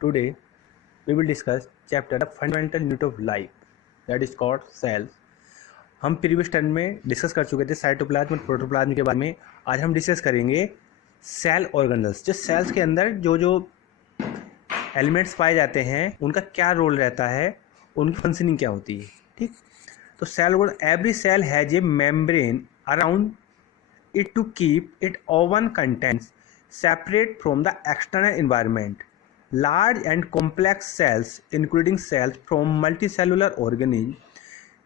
Today we will discuss chapter the fundamental unit of life that is called cells. हम previous term में discuss कर चुके थे cytoplasm और प्रोटोप्लाज्म के बारे में. आज हम डिस्कस करेंगे सेल ऑर्गेनल्स. जो सेल्स के अंदर जो एलिमेंट्स पाए जाते हैं उनका क्या रोल रहता है, उनकी फंक्शनिंग क्या होती है. ठीक, तो cell every cell has a membrane around it to keep it oven contents separate from the external environment. Large and complex cells, including cells from multicellular organisms,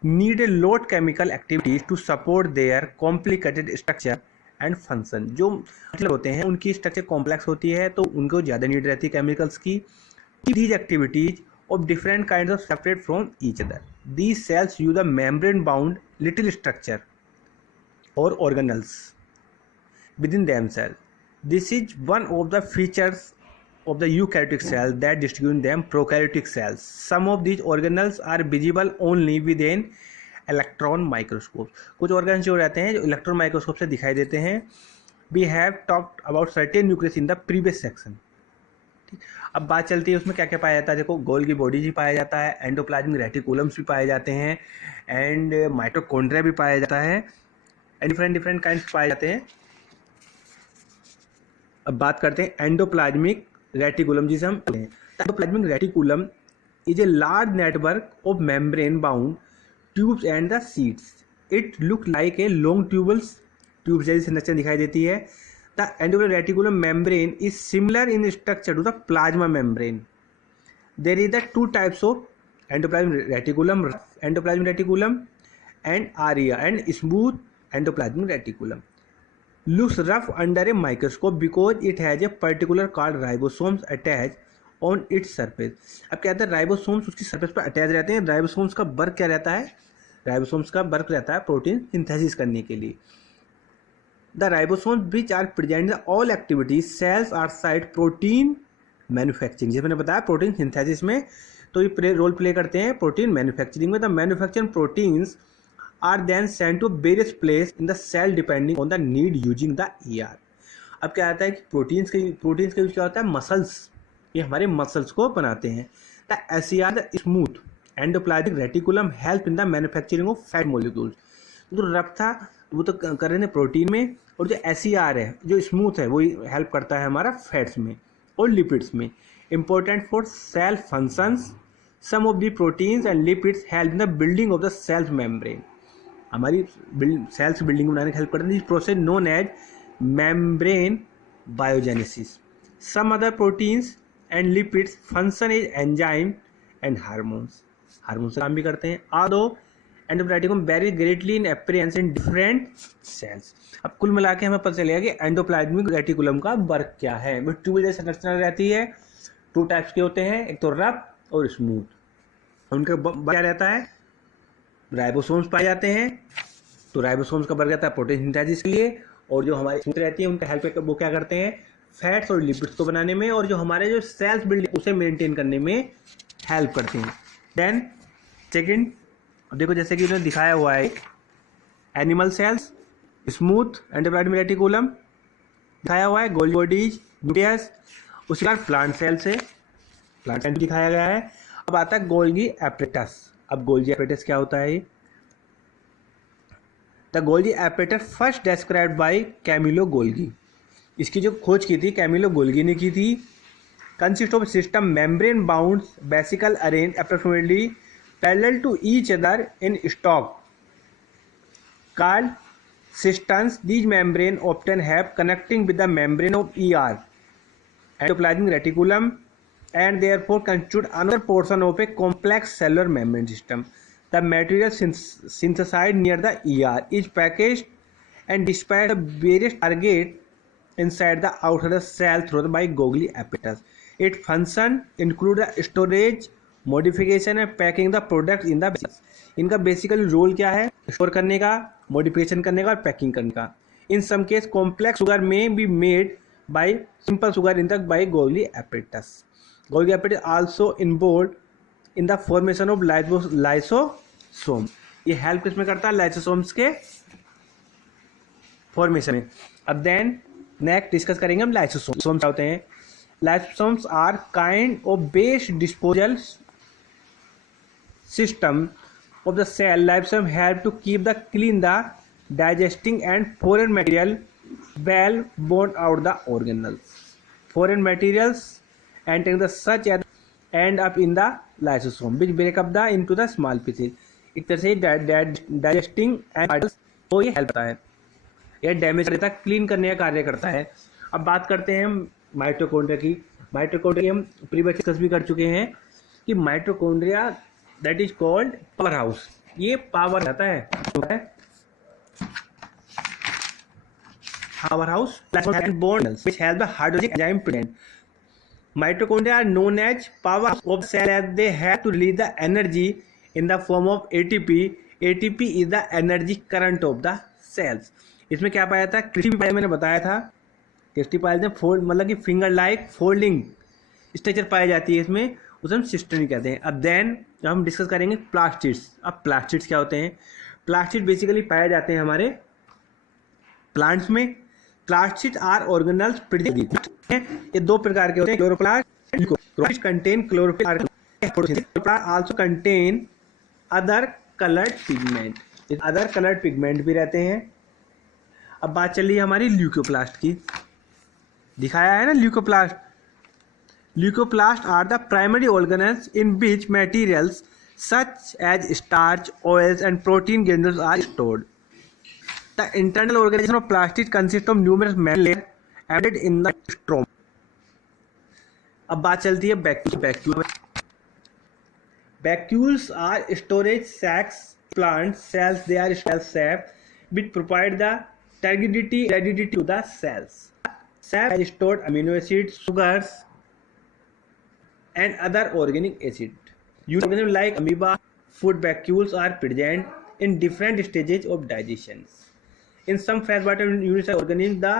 need a lot chemical activities to support their complicated structure and function. जो मतलब होते हैं उनकी structure complex होती है तो उनको ज़्यादा नीड रहती है केमिकल्स की. These activities of different kinds of separate from each other. These cells use a membrane bound little structure or organelles within themselves. This is one of the features of the eukaryotic cell that distinguish them prokaryotic cells. Some of these organelles are visible only within electron microscope. कुछ organelles जो रहते हैं जो electron microscope से दिखाई देते हैं. We have talked about certain nucleus in the previous section. ठीक, अब बात चलती है उसमें क्या क्या पाया जाता है. देखो, गोल्गी बॉडी भी पाया जाता है, एंडोप्लाज्मिक रेटिकुलम्स भी पाए जाते हैं, एंड माइटोकॉन्ड्रिया भी पाया जाता है, एंड डिफरेंट काइंड्स पाए जाते हैं. अब बात करते हैं एंडोप्लाज्मिक रेटिकुलम जिसे हम कहते हैं. Endoplasmic reticulum is a large network of membrane bound tubes and the seeds. It look like a long tubes जैसी संरचना दिखाई देती है. The endoplasmic reticulum membrane is similar in structure to the plasma membrane. There is the two types of endoplasmic reticulum and area and smooth endoplasmic reticulum. Looks rough under a microscope because it has a particular called ribosomes attached on its surface. अब क्या होता है, ribosomes उसकी surface पर attach रहते हैं. Ribosomes का work क्या रहता है, राइबोसोम्स का वर्क रहता है प्रोटीन सिंथेसिस करने के लिए. The ribosomes which are present in all activities cells are side protein manufacturing. जैसे मैंने बताया प्रोटीन सिंथेसिस में तो ये रोल प्ले करते हैं प्रोटीन मैन्युफैक्चरिंग में. The manufacturing proteins are then sent to various place in the cell depending on the need using the ER. अब क्या आता है कि प्रोटीन्स का यूज क्या होता है, मसल्स, ये हमारे मसल्स को बनाते हैं. The SER the smooth endoplasmic reticulum help in the manufacturing of fat molecules. जो रफ था वो तो कर रहे थे प्रोटीन में, और जो SER है जो स्मूथ है वो हेल्प करता है हमारा फैट्स में और लिपिड्स में. Important for cell functions. Some of the proteins and lipids help in the building of the cells membrane. हमारी सेल्स बिल्डिंग बनाने की हेल्प करते हैं. This process known as membrane biogenesis. Some other proteins and lipids function as enzyme and hormones का काम भी करते हैं. आदो endoplasmic very greatly in appearance in different cells. अब कुल मिला के हमें पता चलेगा कि एंडोप्लाज्मिक रेटिकुलम का वर्क क्या है. वो ट्यूब जैसी संरचना रहती है. टू टाइप्स के होते हैं, एक तो रफ और स्मूथ. उनका क्या रहता है, राइबोसोम्स पाए जाते हैं. तो राइबोसोम्स का वर्क रहता है प्रोटीन सिंथेसिस के लिए, और जो हमारी स्मूथ रहती है उनका हेल्प वो क्या करते हैं, फैट्स और लिपिड्स को बनाने में, और जो हमारे जो सेल्स बिल्डिंग उसे मेंटेन करने में हेल्प करते हैं. देन सेकंड देखो, जैसे कि उन्होंने दिखाया हुआ है animal cells, smooth endoplasmic reticulum दिखाया हुआ है, गोल्गी बॉडीज, न्यूक्लियस. उसके बाद प्लांट सेल्स है, प्लांट सेल दिखाया गया है. अब आता है गोल्गी एपरेटस. अब गोल्गी एपरेटस क्या होता है. The Golgi apparatus first described by Camillo Golgi. इसकी जो खोज की थी कैमिलो गोल्गी ने की थी. Consist of system membrane bound vesicle arrange approximately parallel to each other in stock called systems. These membrane often have connecting with the membrane of ER endoplasmic reticulum and therefore constitute another portion of a complex cellular membrane system. The material synthesized near the ER is packaged and dispatched to various targets inside the outer cell through by Golgi apparatus. Its function include the storage, modification and packing the products in the cells. इनका basically role क्या है, store करने का, modification करने का और packing करने का. In some case complex sugar may be made by simple sugar in the by Golgi apparatus. Golgi apparatus also involved in the formation of lysosome. ये हेल्प किसमें करता है, लाइसोसोम्स के फॉर्मेशन में. अब देन नेक्स्ट डिस्कस करेंगे हम lysosomes होते हैं. Lysosomes are kind of waste disposal system of the cell. Lysosome help to keep the clean the digesting and foreign material well burned out the organelles. Foreign materials entering the such as end up in the lysosome which break up the into the small pieces. एक तरह से digesting and तो ये help करता है, यह damage करता है, क्लीन करने का कार्य करता है। अब बात करते हैं माइटोकॉन्ड्रिया की। माइटोकॉन्ड्रिया हम प्रीवियस डिस्कस भी कर चुके हैं कि mitochondria that is called power house. ये पावर रहता है power house and bonds which help the hydrolytic enzyme present. Mitochondria are known as power of cell as they have to release the energy in the form of ATP. ATP is the energy current of the cells. इसमें क्या पाया था, Christie pile मैंने बताया था, Christie pile में fold मतलब कि फिंगर लाइक फोल्डिंग स्ट्रक्चर पाई जाती है इसमें, उसे हम सिस्टर्नी कहते हैं। अब देन हम डिस्कस करेंगे प्लास्टिड्स। अब प्लास्टिड्स क्या होते हैं? प्लास्टिड बेसिकली पाए जाते हैं हमारे प्लांट्स में। प्लास्टिड आर ऑर्गेनल्स प्रेजेंट, ये दो प्रकार के होते हैं, chloroplast and leucoplast contain chlorophyll, also contain other coloured pigment, other coloured pigment भी रहते हैं। अब बात चल रही है हमारी ल्यूकोप्लास्ट की, दिखाया है ना leucoplast. Leucoplast are the primary organelles in which materials such as starch, oils and protein granules are stored. The internal organization of plastid consists of numerous membrane layers embedded in the stroma. अब बात चलती है vacuole. Vacuoles are storage sacs, plant cells. They are cell sap which provide the turbidity to the cells. Sap has stored amino acids, sugars, and other organic acid. Organisms like amoeba, food vacuoles are present in different stages of digestion. In some freshwater unicellular organisms, the